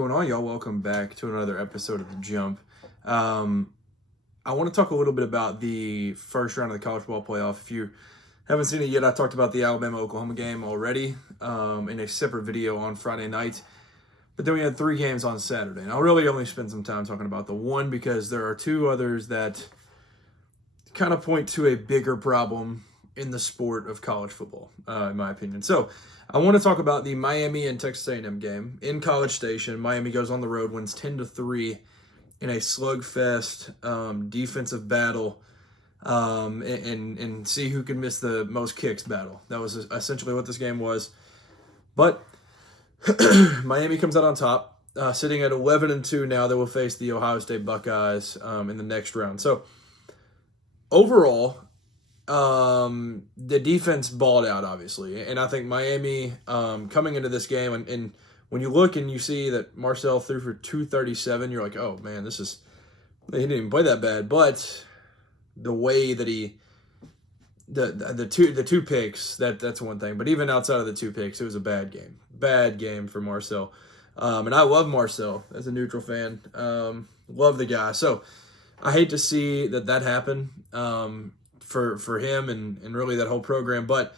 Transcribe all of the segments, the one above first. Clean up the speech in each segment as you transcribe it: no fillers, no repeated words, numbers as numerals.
going on, y'all? Welcome back to another episode of The Jump. I want to talk a little bit about the first round of the college football playoff. If you haven't seen it yet, I talked about the Alabama-Oklahoma game already in a separate video on Friday night. But then we had 3 games on Saturday. And I'll really only spend some time talking about the one because there are 2 others that kind of point to a bigger problem in the sport of college football, in my opinion. So I want to talk about the Miami and Texas A&M game in College Station. Miami goes on the road, wins 10-3 in a slugfest defensive battle, and see who can miss the most kicks battle. That was essentially what this game was. But Miami comes out on top, sitting at 11-2 now. They will face the Ohio State Buckeyes in the next round. So overall, the defense balled out, obviously. And I think Miami, coming into this game, and when you look and you see that Marcel threw for 237, you're like, oh, man, he didn't even play that bad. But the way that the two picks, that's one thing. But even outside of the 2 picks, it was a bad game. Bad game for Marcel. And I love Marcel as a neutral fan. Love the guy. So I hate to see that happen for him and really that whole program. But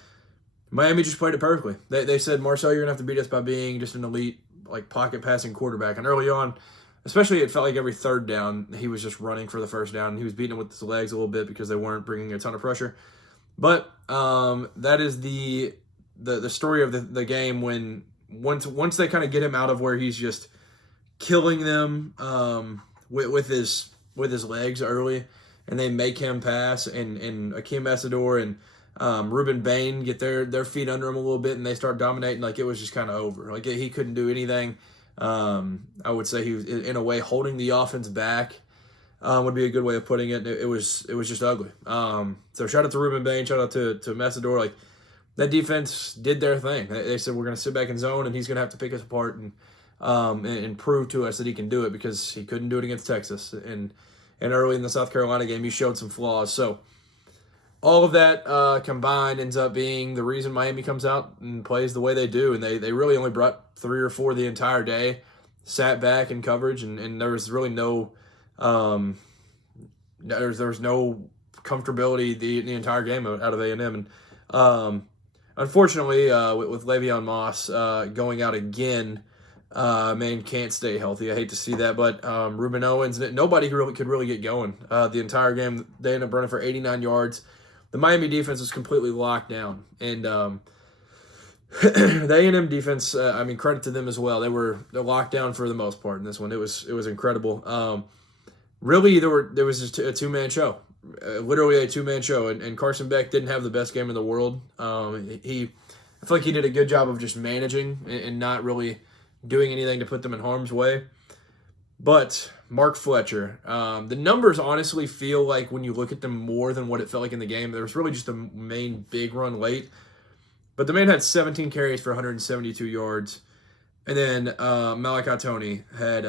Miami just played it perfectly. They said, Marcel, you're going to have to beat us by being just an elite pocket passing quarterback. And early on, especially it felt like every third down, he was just running for the first down. And he was beating it with his legs a little bit because they weren't bringing a ton of pressure. But that is the story of the game when once they kind of get him out of where he's just killing them with his legs early, and they make him pass, and Akeem Massador and Ruben Bain get their feet under him a little bit, and they start dominating. It was just kind of over. He couldn't do anything. I would say he was, in a way, holding the offense back would be a good way of putting it. It was just ugly. So shout out to Ruben Bain, shout out to Massador. That defense did their thing. They said, we're going to sit back in zone, and he's going to have to pick us apart and prove to us that he can do it, because he couldn't do it against Texas. And early in the South Carolina game, he showed some flaws. So all of that combined ends up being the reason Miami comes out and plays the way they do. And they really only brought 3 or 4 the entire day, sat back in coverage, and there was really no there was no comfortability the entire game out of A&M. And unfortunately, with Le'Veon Moss going out again, man can't stay healthy. I hate to see that, but Ruben Owens, nobody could really get going the entire game. They ended up running for 89 yards. The Miami defense was completely locked down, and the A&M defense, credit to them as well. They're locked down for the most part in this one. It was incredible. Really, there was just a 2-man show, literally a 2-man show, and Carson Beck didn't have the best game in the world. I feel like he did a good job of just managing and not really doing anything to put them in harm's way. But Mark Fletcher, the numbers honestly feel like, when you look at them, more than what it felt like in the game. There was really just a main big run late. But the man had 17 carries for 172 yards. And then Malachi Tony had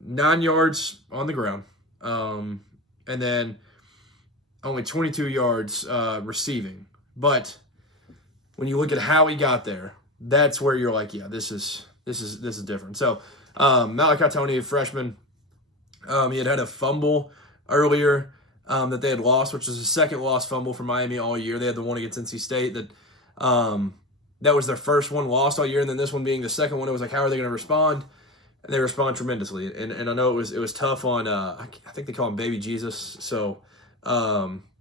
9 yards on the ground. And then only 22 yards receiving. But when you look at how he got there, that's where you're like, yeah, this is different. So Malachi Tony, a freshman, he had a fumble earlier that they had lost, which was the second lost fumble for Miami all year. They had the one against NC State that was their first one lost all year, and then this one being the second one. It was like, how are they going to respond? And they respond tremendously. And I know it was tough on I think they call him Baby Jesus. So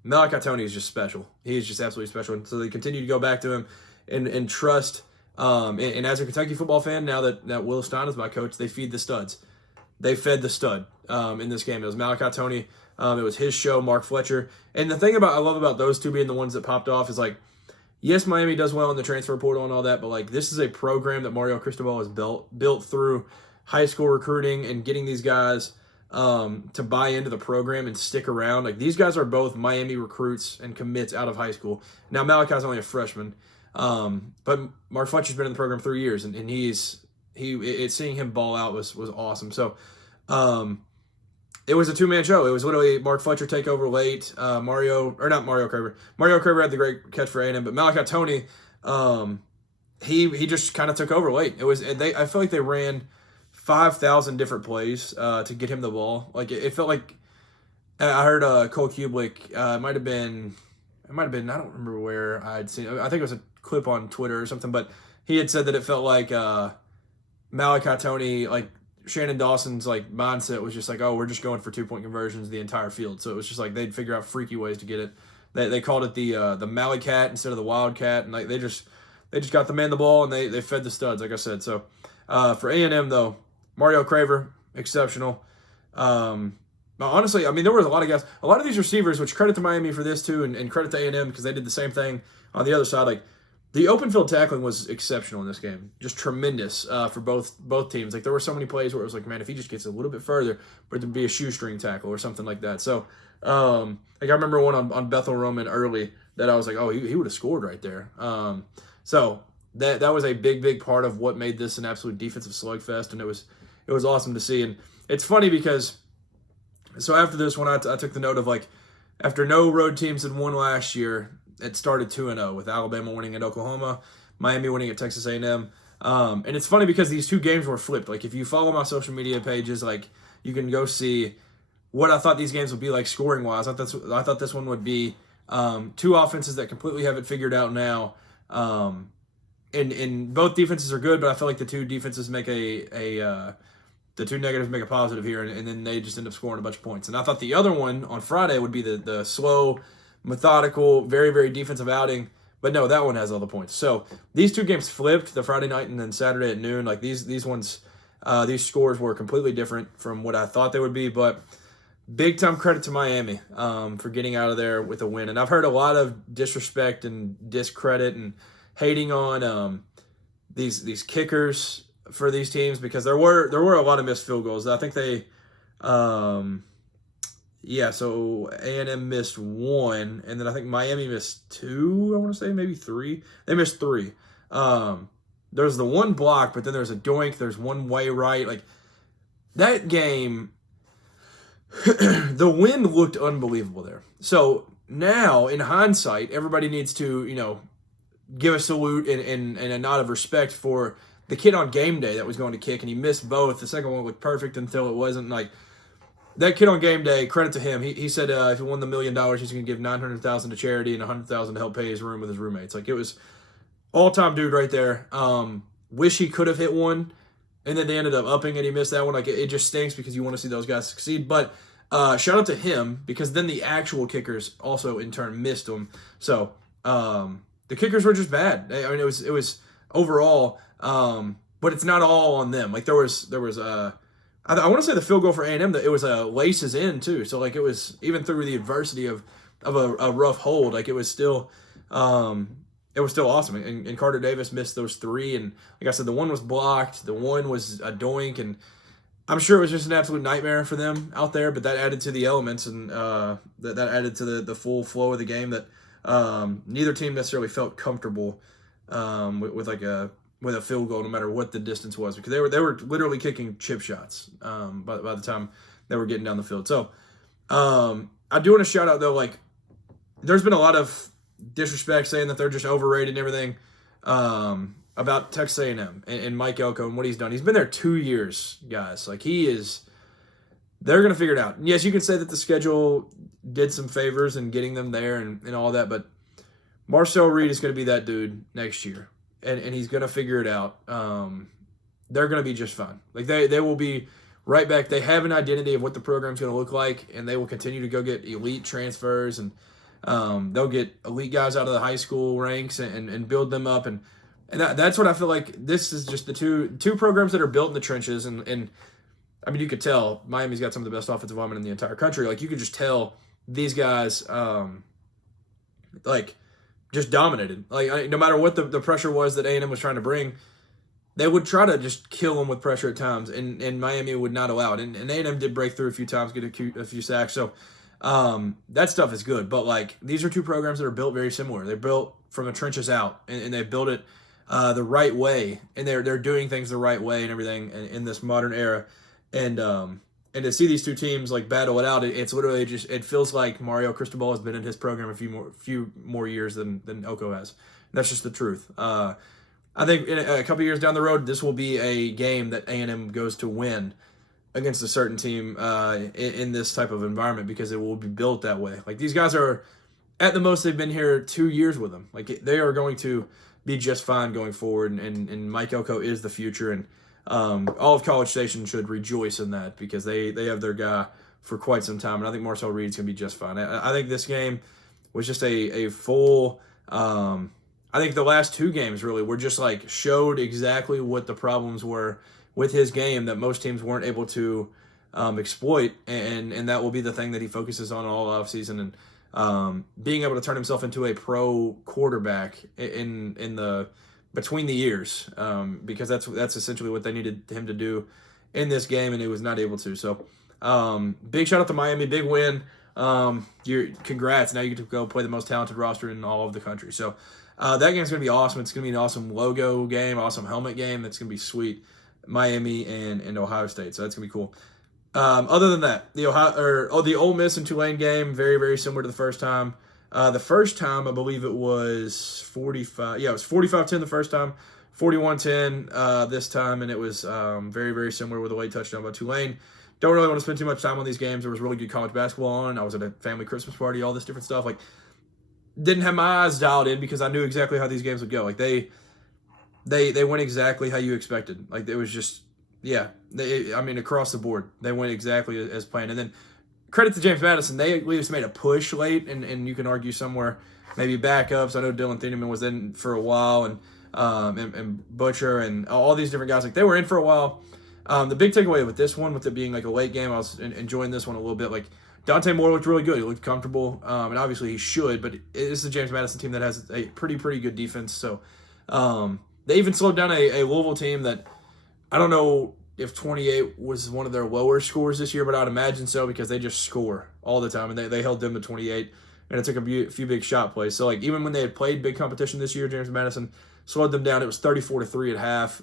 Malachi Tony is just special. He's just absolutely special. And so they continue to go back to him and trust. And as a Kentucky football fan, now that Will Stein is my coach, they feed the studs. They fed the stud in this game. It was Malachi Tony. It was his show, Mark Fletcher. And the thing I love about those 2 being the ones that popped off is, yes, Miami does well in the transfer portal and all that, but this is a program that Mario Cristobal has built through high school recruiting and getting these guys to buy into the program and stick around. These guys are both Miami recruits and commits out of high school. Now Malachi's only a freshman. But Mark Fletcher's been in the program 3 years, and seeing him ball out was awesome. So, it was a 2-man show. It was literally Mark Fletcher take over late. Mario Craver had the great catch for A&M, but Malachi Tony, he just kind of took over late. I feel like they ran 5,000 different plays to get him the ball. Like it felt like I heard Cole Kublik. It might have been. I don't remember where I'd seen. I think it was a clip on Twitter or something. But he had said that it felt like Malachi Tony, like Shannon Dawson's like mindset was just like, oh, we're just going for 2-point conversions the entire field. So it was just like they'd figure out freaky ways to get it. They called it the Mallycat instead of the Wildcat, and like they just got the man the ball and they fed the studs, like I said. So for A&M though, Mario Craver, exceptional. Honestly, I mean, there was a lot of guys, a lot of these receivers, which credit to Miami for this too, and credit to A&M because they did the same thing on the other side. Like the open field tackling was exceptional in this game, just tremendous for both teams. Like there were so many plays where it was like, man, if he just gets a little bit further, but it'd be a shoestring tackle or something like that. So like I remember one on Bethel Roman early that I was like, oh, he would have scored right there. So that was a big part of what made this an absolute defensive slugfest, and it was awesome to see. And it's funny because so after this one, I took the note of like after no road teams had won last year, it started 2-0 with Alabama winning at Oklahoma, Miami winning at Texas A&M. And it's funny because these two games were flipped. Like if you follow my social media pages, like you can go see what I thought these games would be like scoring wise. I thought this one would be two offenses that completely have it figured out now. And both defenses are good, but I feel like the two defenses make the two negatives make a positive here, and then they just end up scoring a bunch of points. And I thought the other one on Friday would be the slow, methodical, very, very defensive outing. But no, that one has all the points. So these two games flipped, the Friday night and then Saturday at noon. Like these ones, these scores were completely different from what I thought they would be. But big time credit to Miami for getting out of there with a win. And I've heard a lot of disrespect and discredit and hating on these kickers for these teams because there were a lot of missed field goals. I think they so A&M missed one, and then I think Miami missed two, I want to say, maybe three. They missed three. There's the one block, but then there's a doink, there's one way right. Like, that game, the wind looked unbelievable there. So now, in hindsight, everybody needs to, give a salute and a nod of respect for the kid on game day that was going to kick, and he missed both. The second one looked perfect until it wasn't. Like, that kid on game day, credit to him. He said if he won the $1 million, he's going to give $900,000 to charity and $100,000 to help pay his room with his roommates. Like, it was all-time dude right there. Wish he could have hit one, and then they ended up upping and he missed that one. Like, it just stinks because you want to see those guys succeed. But shout out to him because then the actual kickers also in turn missed them. So the kickers were just bad. I mean, it was overall, but it's not all on them. Like there was I want to say the field goal for A&M, that it was laces in too. So like it was, even through the adversity of a rough hold, like it was still awesome. And Carter Davis missed those three. And like I said, the one was blocked, the one was a doink, and I'm sure it was just an absolute nightmare for them out there, but that added to the elements and that added to the full flow of the game that neither team necessarily felt comfortable with a field goal, no matter what the distance was, because they were literally kicking chip shots by the time they were getting down the field. So I do want to shout out though, like there's been a lot of disrespect saying that they're just overrated and everything about Texas A&M and Mike Elko and what he's done. He's been there 2 years, guys. Like they're going to figure it out. And yes, you can say that the schedule did some favors in getting them there and all that, but Marcel Reed is going to be that dude next year. And he's going to figure it out. They're going to be just fine. Like they will be right back. They have an identity of what the program's going to look like, and they will continue to go get elite transfers, and they'll get elite guys out of the high school ranks and build them up. And that's what I feel like. This is just the two programs that are built in the trenches. And I mean, you could tell Miami's got some of the best offensive linemen in the entire country. Like you could just tell these guys just dominated. Like no matter what the pressure was that A&M was trying to bring, they would try to just kill them with pressure at times, and Miami would not allow it. And A&M did break through a few times, get a few sacks. So that stuff is good. But like these are two programs that are built very similar. They're built from the trenches out, and they built it the right way, and they're doing things the right way and everything in this modern era. And to see these two teams like battle it out, it's literally just, it feels like Mario Cristobal has been in his program a few more years than Elko has. That's just the truth. I think in a couple years down the road, this will be a game that A&M goes to win against a certain team in this type of environment because it will be built that way. Like these guys are, at the most, they've been here 2 years with them. Like they are going to be just fine going forward, and Mike Elko is the future, and all of College Station should rejoice in that because they have their guy for quite some time, and I think Marcel Reed's going to be just fine. I think this game was just a full. I think the last 2 games really were just like showed exactly what the problems were with his game that most teams weren't able to exploit, and that will be the thing that he focuses on all offseason, and being able to turn himself into a pro quarterback in the between the years, because that's essentially what they needed him to do in this game, and he was not able to. So big shout out to Miami, big win. Congrats. Now you get to go play the most talented roster in all of the country. So that game's going to be awesome. It's going to be an awesome logo game, awesome helmet game. That's going to be sweet. Miami and Ohio State. So that's going to be cool. Other than that, the Ole Miss and Tulane game, very, very similar to the first time. The first time, I believe it was 45. Yeah, it was 45-10 the first time, 41-10 this time, and it was very, very similar with a late touchdown by Tulane. Don't really want to spend too much time on these games. There was really good college basketball on. I was at a family Christmas party, all this different stuff. Like, didn't have my eyes dialed in because I knew exactly how these games would go. Like, they went exactly how you expected. Like, it was just, yeah. Across the board, they went exactly as planned. And then credit to James Madison. They at least made a push late, and you can argue somewhere maybe backups. I know Dylan Thieneman was in for a while, and Butcher and all these different guys. Like, they were in for a while. The big takeaway with this one, with it being like a late game, I was enjoying this one a little bit. Like, Dante Moore looked really good. He looked comfortable, and obviously he should, but this is a James Madison team that has a pretty good defense. So they even slowed down a Louisville team that I don't know if 28 was one of their lower scores this year, but I'd imagine so because they just score all the time, and they held them to 28, and it took a few big shot plays. So, like, even when they had played big competition this year, James Madison slowed them down. It was 34-3 at half.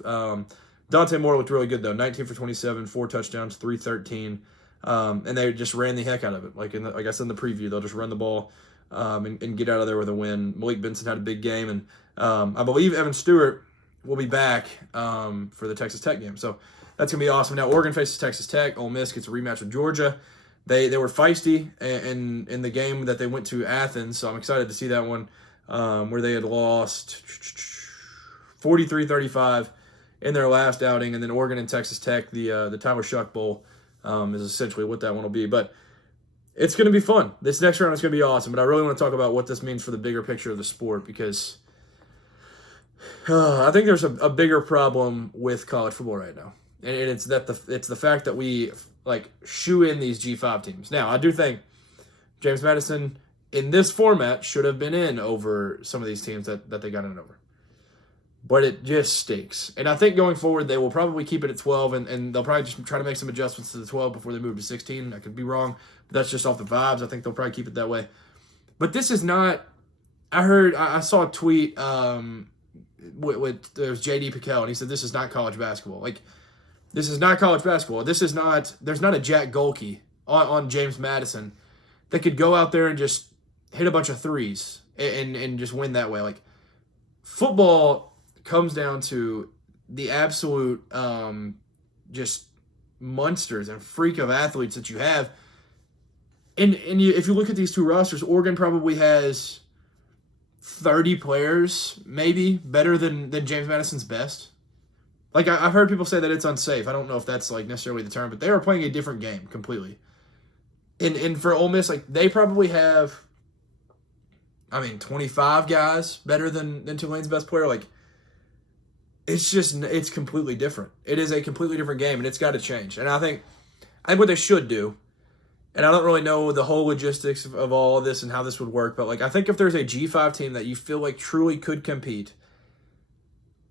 Dante Moore looked really good, though. 19 for 27, 4 touchdowns, 313. And they just ran the heck out of it. Like I said in the preview, they'll just run the ball and get out of there with a win. Malik Benson had a big game, and I believe Evan Stewart will be back for the Texas Tech game. So that's going to be awesome. Now Oregon faces Texas Tech. Ole Miss gets a rematch with Georgia. They were feisty in the game that they went to Athens, so I'm excited to see that one where they had lost 43-35 in their last outing, and then Oregon and Texas Tech, the Tyler Shuck Bowl, is essentially what that one will be. But it's going to be fun. This next round is going to be awesome, but I really want to talk about what this means for the bigger picture of the sport because I think there's a bigger problem with college football right now, and it's the fact that we shoe in these G5 teams. Now, I do think James Madison in this format should have been in over some of these teams that they got in over. But it just stinks. And I think going forward, they will probably keep it at 12, and they'll probably just try to make some adjustments to the 12 before they move to 16. I could be wrong, but that's just off the vibes. I think they'll probably keep it that way. But this is not – I saw a tweet with there was J.D. Piquel, and he said this is not college basketball. Like, this is not college basketball. This is not – there's not a Jack Golke on James Madison that could go out there and just hit a bunch of threes and just win that way. Like, football – comes down to the absolute just monsters and freak of athletes that you have. And if you look at these two rosters, Oregon probably has 30 players, maybe, better than James Madison's best. Like, I've heard people say that it's unsafe. I don't know if that's necessarily the term, but they are playing a different game completely. And for Ole Miss, they probably have, 25 guys better than Tulane's best player. It's completely different. It is a completely different game, and it's got to change. And I think what they should do, and I don't really know the whole logistics of all of this and how this would work, but I think if there's a G5 team that you feel like truly could compete,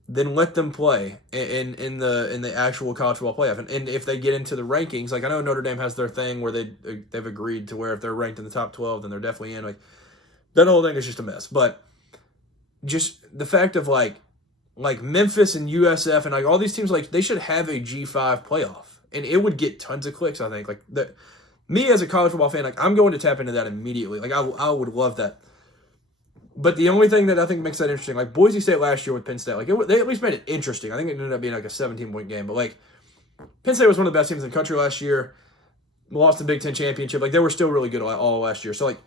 then let them play in the actual college football playoff. And if they get into the rankings, I know Notre Dame has their thing where they've agreed to where if they're ranked in the top 12, then they're definitely in. That whole thing is just a mess. But just the fact of Memphis and USF and all these teams, they should have a G5 playoff, and it would get tons of clicks. I think me as a college football fan, I'm going to tap into that immediately. I would love that. But the only thing that I think makes that interesting, like Boise State last year with Penn State, like they at least made it interesting. I think it ended up being like a 17-point game, but like Penn State was one of the best teams in the country last year. Lost the Big Ten championship. Like they were still really good all last year. So like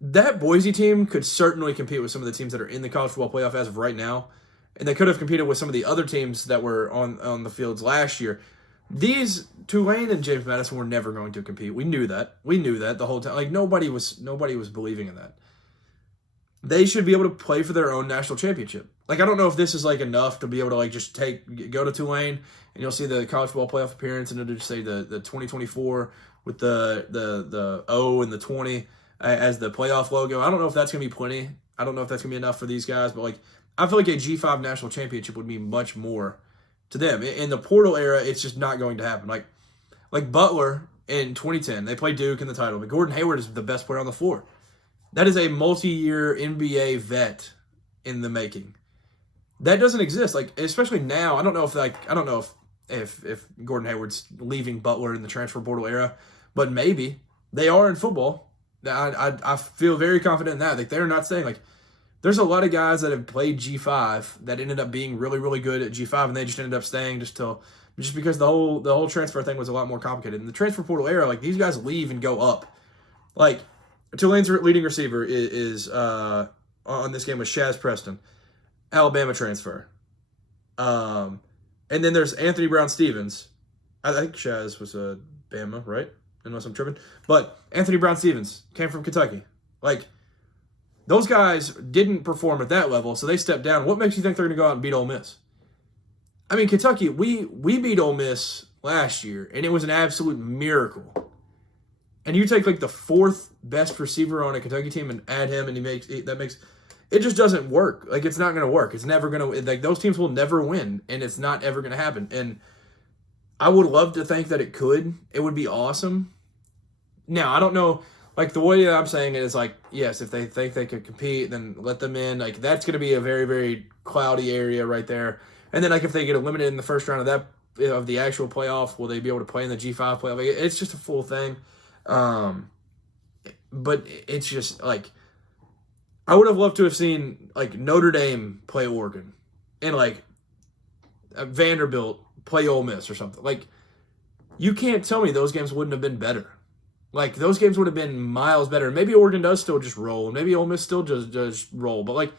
that Boise team could certainly compete with some of the teams that are in the college football playoff as of right now, and they could have competed with some of the other teams that were on the fields last year. These Tulane and James Madison were never going to compete. We knew that. We knew that the whole time. Like nobody was believing in that. They should be able to play for their own national championship. Like I don't know if this is like enough to be able to like just go to Tulane and you'll see the college football playoff appearance and it'll just say the 2024 with the O and the 20 as the playoff logo. I don't know if that's gonna be plenty. I don't know if that's gonna be enough for these guys, but like I feel like a G5 national championship would mean much more to them. In the portal era, it's just not going to happen. Like Butler in 2010, they played Duke in the title, but Gordon Hayward is the best player on the floor. That is a multi-year NBA vet in the making. That doesn't exist. Like especially now, I don't know if Gordon Hayward's leaving Butler in the transfer portal era, but maybe they are in football. I feel very confident in that. Like they're not staying. Like there's a lot of guys that have played G5 that ended up being really, really good at G5, and they just ended up staying just because the whole transfer thing was a lot more complicated. In the transfer portal era, like these guys leave and go up. Like Tulane's leading receiver is on this game was Shaz Preston, Alabama transfer. And then there's Anthony Brown-Stevens. I think Shaz was a Bama, right? Unless I'm tripping. But Anthony Brown-Stevens came from Kentucky. Like, those guys didn't perform at that level, so they stepped down. What makes you think they're going to go out and beat Ole Miss? I mean, Kentucky, we beat Ole Miss last year, and it was an absolute miracle. And you take, like, the fourth best receiver on a Kentucky team and add him, and it just doesn't work. Like, it's not going to work. It's never going to, like, those teams will never win, and it's not ever going to happen. And I would love to think that it could. It would be awesome. Now, I don't know, like, the way that I'm saying it is, like, yes, if they think they could compete, then let them in. Like, that's going to be a very, very cloudy area right there. And then, like, if they get eliminated in the first round of the actual playoff, will they be able to play in the G5 playoff? Like, it's just a full thing. But it's just, like, I would have loved to have seen, like, Notre Dame play Oregon and, like, Vanderbilt play Ole Miss or something. Like, you can't tell me those games wouldn't have been better. Like, those games would have been miles better. Maybe Oregon does still just roll, and maybe Ole Miss still just roll. But, like,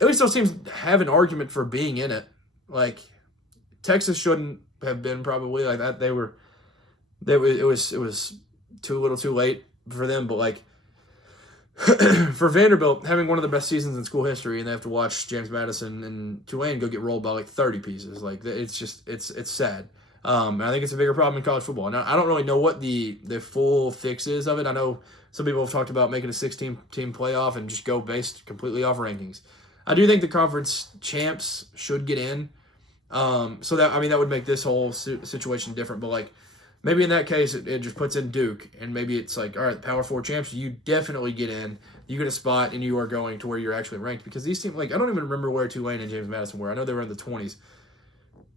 at least those teams have an argument for being in it. Like, Texas shouldn't have been probably like that. It was too little too late for them. But, like, for Vanderbilt, having one of the best seasons in school history, and they have to watch James Madison and Tulane go get rolled by, like, 30 pieces. Like, it's just, it's sad. And I think it's a bigger problem in college football. And I don't really know what the full fix is of it. I know some people have talked about making a 16-team playoff and just go based completely off rankings. I do think the conference champs should get in. So that would make this whole situation different. But, like, maybe in that case, it just puts in Duke, and maybe it's like, all right, the Power 4 champs, you definitely get in. You get a spot, and you are going to where you're actually ranked. Because these teams, like, I don't even remember where Tulane and James Madison were. I know they were in the 20s.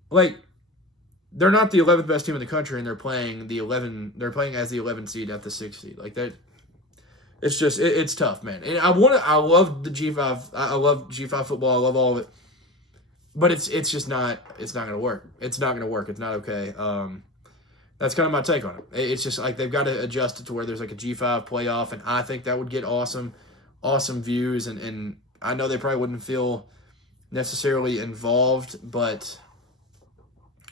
Like, they're not the 11th best team in the country, and they're playing as the 11 seed at the 6th seed. Like that, it's just it's tough, man. And I love the G5. I love G5 football. I love all of it, but it's just not. It's not gonna work. It's not gonna work. It's not okay. That's kind of my take on it. It's just like they've got to adjust it to where there's like a G5 playoff, and I think that would get awesome views. And I know they probably wouldn't feel necessarily involved, but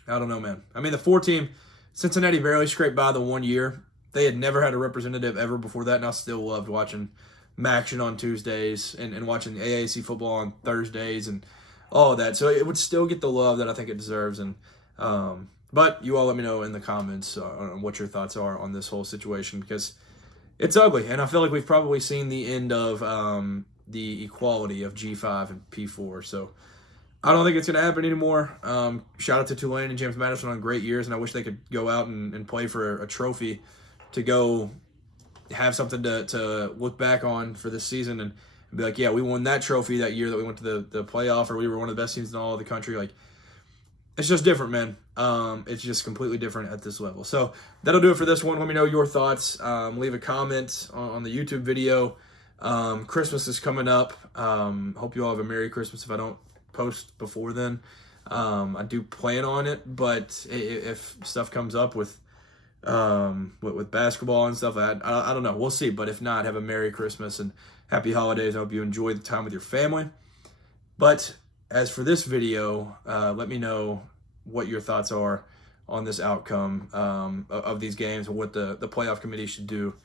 I don't know, man. I mean, the 4 team, Cincinnati barely scraped by the 1 year. They had never had a representative ever before that, and I still loved watching Maction on Tuesdays and watching the AAC football on Thursdays and all of that. So it would still get the love that I think it deserves. And but you all let me know in the comments on what your thoughts are on this whole situation, because it's ugly, and I feel like we've probably seen the end of the equality of G5 and P4. So I don't think it's going to happen anymore. Shout out to Tulane and James Madison on great years, and I wish they could go out and play for a trophy to go have something to look back on for this season and be like, yeah, we won that trophy that year that we went to the playoff, or we were one of the best teams in all of the country. Like, it's just different, man. It's just completely different at this level. So that'll do it for this one. Let me know your thoughts. Leave a comment on the YouTube video. Christmas is coming up. Hope you all have a Merry Christmas if I don't post before then. I do plan on it, but if stuff comes up with basketball and stuff, I don't know. We'll see. But if not, have a Merry Christmas and Happy Holidays. I hope you enjoy the time with your family. But as for this video, let me know what your thoughts are on this outcome of these games and what the playoff committee should do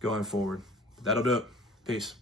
going forward. That'll do it. Peace.